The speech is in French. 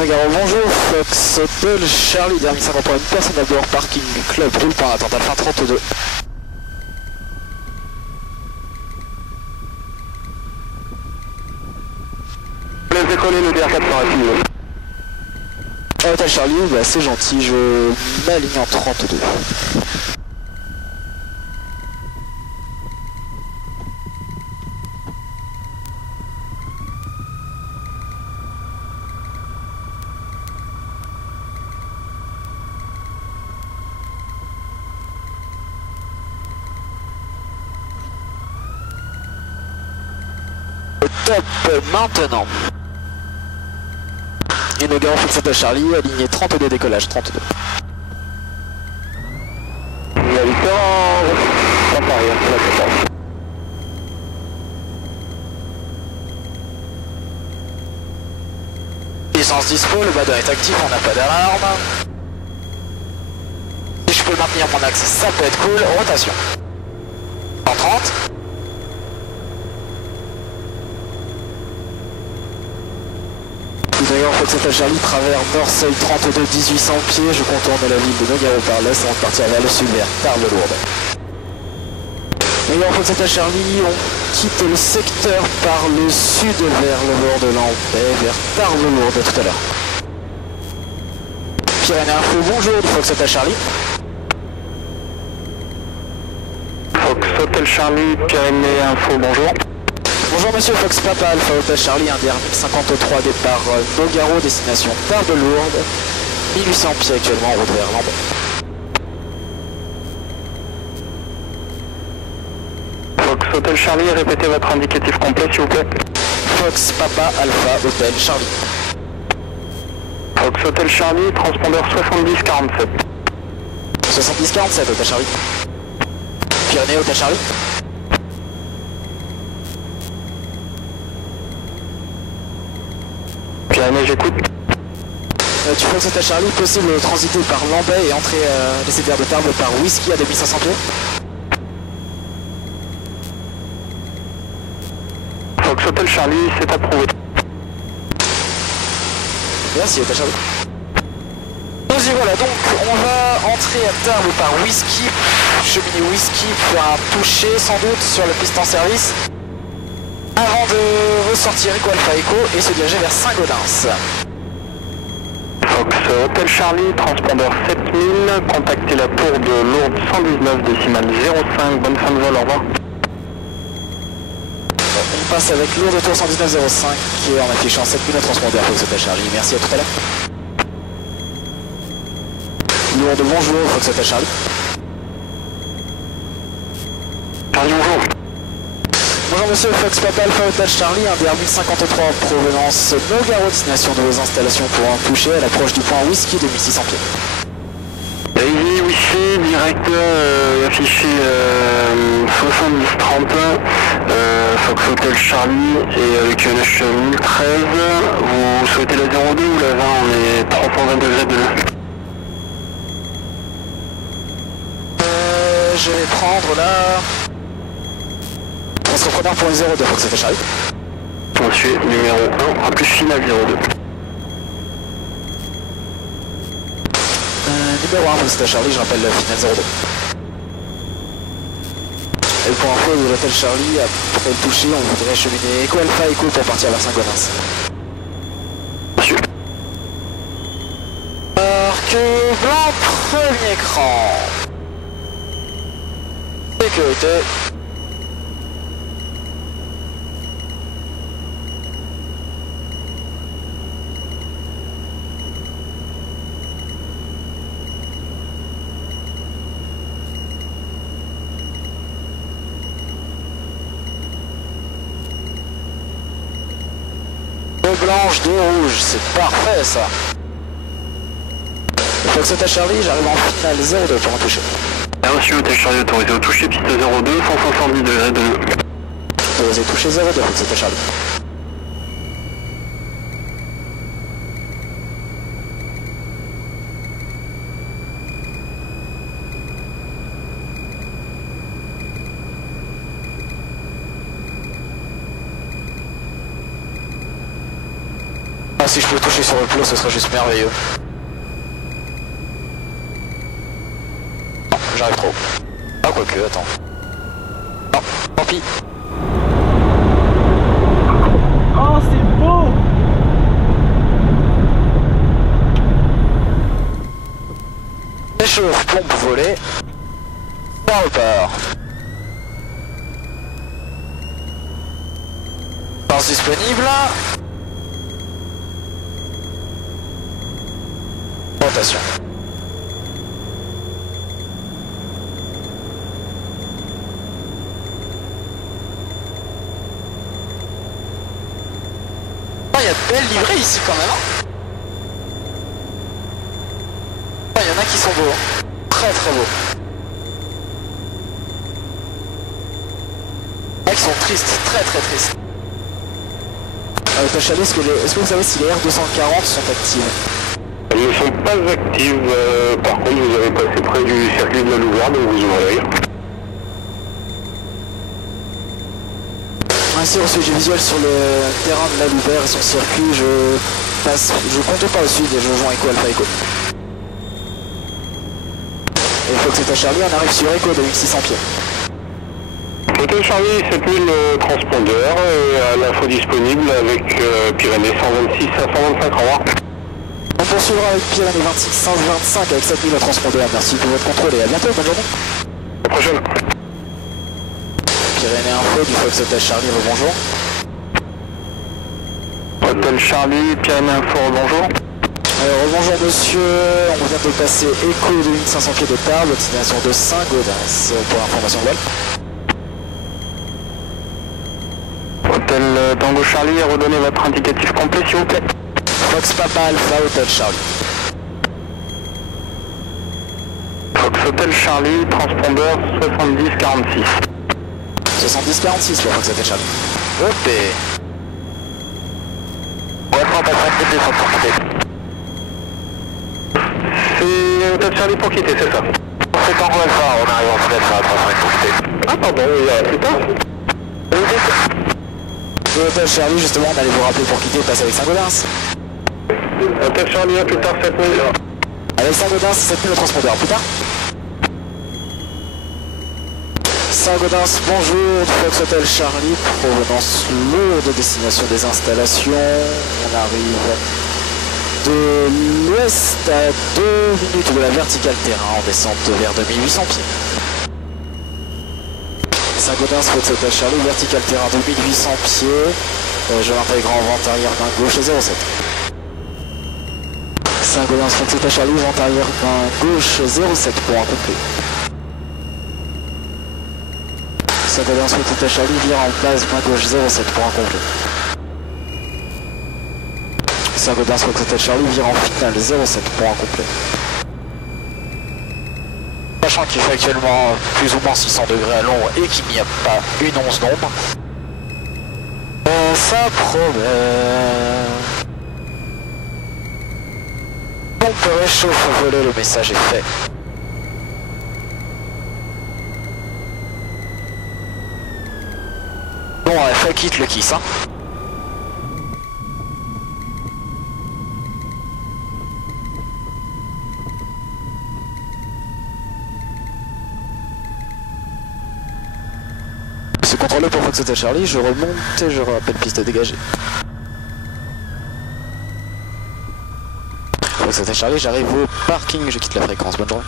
Nogaro, bonjour, Fox Hotel Charlie, dernier 50 pour une personne à bord, parking club, roule par attente, Alpha 32. Laisse décoller le DR4 par active. Hotel Charlie, bah, c'est gentil, je m'aligne en 32. Top maintenant. Et Nogaro Fox Hotel Charlie, aligné 32, décollage 32. La Victor, ça part rien, c'est la 14. Licence dispo, le badin est actif, on n'a pas d'alarme. Si je peux maintenir mon axe, ça peut être cool. Rotation. 130. D'ailleurs, Fox Hotel Charlie, travers Nord-Seuil 32, 1800 pieds. Je contourne la ville de Nogaro par l'est avant de partir vers le sud, vers Tarbes-Lourdes. D'ailleurs, Fox Hotel Charlie, on quitte le secteur par le sud vers le bord de l'Ampais, vers Tarbes-Lourdes tout à l'heure. Pyrénées Info, bonjour, du Fox Hotel Charlie. Fox Hotel Charlie, Pyrénées Info, bonjour. Bonjour monsieur Fox Papa Alpha Hotel Charlie, un DR 1053 départ Nogaro, destination Tarbes-Lourdes, 1800 pieds actuellement en route vers Lambert. Fox Hotel Charlie, répétez votre indicatif complet s'il vous plaît. Fox Papa Alpha Hotel Charlie. Fox Hotel Charlie, transpondeur 7047. 7047 Hotel Charlie. Pyrénées Hotel Charlie. Pyrénées, j'écoute. Tu Fox Hotel Charlie, possible de transiter par Lambais et entrer les CDR de Tarbes par Whisky à 2500 pieds. Fox Hotel Charlie, c'est approuvé. Merci Hotel Charlie. Nous y voilà donc, on va entrer à Tarbes par Whisky, cheminer Whisky, faire un toucher sans doute sur la piste en service, avant de ressortir Eco Alpha Eco et se diriger vers Saint-Gaudens. Fox Hotel Charlie, transpondeur 7000, contactez la tour de Lourdes 119 décimale 05, bonne fin de vol, au revoir. On passe avec Lourdes Tour 119.05 qui est en affichant 7000 à transpondeur Fox Hotel Charlie, merci à tout à l'heure. Lourdes, bonjour, Fox Hotel Charlie. Charlie, bonjour. Bonjour monsieur Fox Papa Alpha Hotel Charlie, un DR 1053 en provenance Nogaro, destination de vos installations pour un toucher à l'approche du point Whisky de 1600 pieds. Daisy, Wi-Fi, direct affiché 7030, Fox Hotel Charlie et avec UNH 1013. Vous souhaitez la 02 ou la 20? On est 320 degrés de nœud. Je vais prendre la... Entrepreneur pour le 02 Fox Hotel Charlie. Monsieur, numéro 1, à plus final 02. Numéro 1 Fox Hotel Charlie, je rappelle le final 02. Et pour info de l'hôtel Charlie, après le toucher, on voudrait cheminer Eco Alpha Eco pour partir vers Saint-Gaudens. Monsieur. Marque blanc, premier cran. Sécurité. Deux blanches, deux rouges, c'est parfait ça. Fox Hotel Charlie, j'arrive en finale 02 pour un toucher. Monsieur Hotel Charlie autorisé au toucher, piste 02, 170 degrés de nœud. Autorisé toucher 02 Fox Hotel Charlie. Ah, si je peux toucher sur le plot, ce serait juste merveilleux. Non, j'arrive trop. Ah, quoique, attends. Non, tant pis. Oh, c'est beau! Échauffe, pompe volée. Ça repart. Force disponible. Rotation. Oh, il y a de belles livrées ici quand même. Il y en a qui sont beaux. Très très beaux. Il y en a qui sont tristes, très très tristes. Tachalé, est-ce que vous savez si les R240 sont actives? Elles ne sont pas actives, par contre vous avez passé près du circuit de la Louvière, donc vous ouvrez l'œil. Ainsi reçu du visuel sur le terrain de la Louvière et son circuit, je compte pas au sud et je joins Echo Alpha Echo. Et Fox et Charlie, on arrive sur Echo de 1600 pieds. Hôtel Charlie 7000 transpondeurs et à l'info disponible avec Pyrénées 126 à 125 en voir. On poursuivra avec Pyrénées 26 125 avec 7000 transpondeurs. Merci pour votre contrôle et à bientôt, bonne journée. À la prochaine. Pyrénées Info du Fox Hotel Charlie, rebonjour. Hôtel Charlie, Pyrénées Info, bonjour. Rebonjour monsieur, on vient de passer Echo de 1500 pieds de table, destination de Saint-Gaudens pour information de vol. Hôtel Tango Charlie, redonnez votre indicatif complet s'il vous plaît. Fox Papa Alpha Hotel Charlie. Fox Hotel Charlie, transpondeur 7046. 70-46 pour Fox Hotel Charlie. Hop et... Ouais, 185 pour quitter. C'est Hôtel Charlie pour quitter, c'est ça. C'est Tango Alpha, on arrive en fenêtre à 35 pour quitter. Ah pardon, il y a plus tard. Hôtel Charlie, justement, on allait vous rappeler pour quitter, passer avec Saint-Gaudens. Hôtel Charlie, à plus tard, 7000. Avec Saint-Gaudens, 7000 le transpondeur, plus tard. Saint-Gaudens, bonjour, Fox Hotel Charlie, provenance lourde, destination des installations. On arrive de l'ouest à 2 minutes de la verticale terrain en descente vers 2800 pieds. Saint-Gaudens, Fox Hotel Charlie, vertical terrain 2800 pieds. Je l'intègre en vente arrière main gauche 07. Saint-Gaudens, Fox Hotel Charlie, vente arrière main gauche 07 pour un complet. Saint-Gaudens, Fox Hotel Charlie, vire en place main gauche 07 pour un complet. Saint-Gaudens, Fox Hotel Charlie, vire en finale 07 pour un complet. Sachant qu'il fait actuellement plus ou moins 600 degrés à l'ombre et qu'il n'y a pas une once d'ombre, ça promet. Pompe réchauffe voler, le message est fait. Bon, FA quitte le kiss, hein. C'est contrôlé pour Fox Hotel Charlie, je remonte et je rappelle piste dégagée. Fox Hotel Charlie, j'arrive au parking, je quitte la fréquence, bonne journée.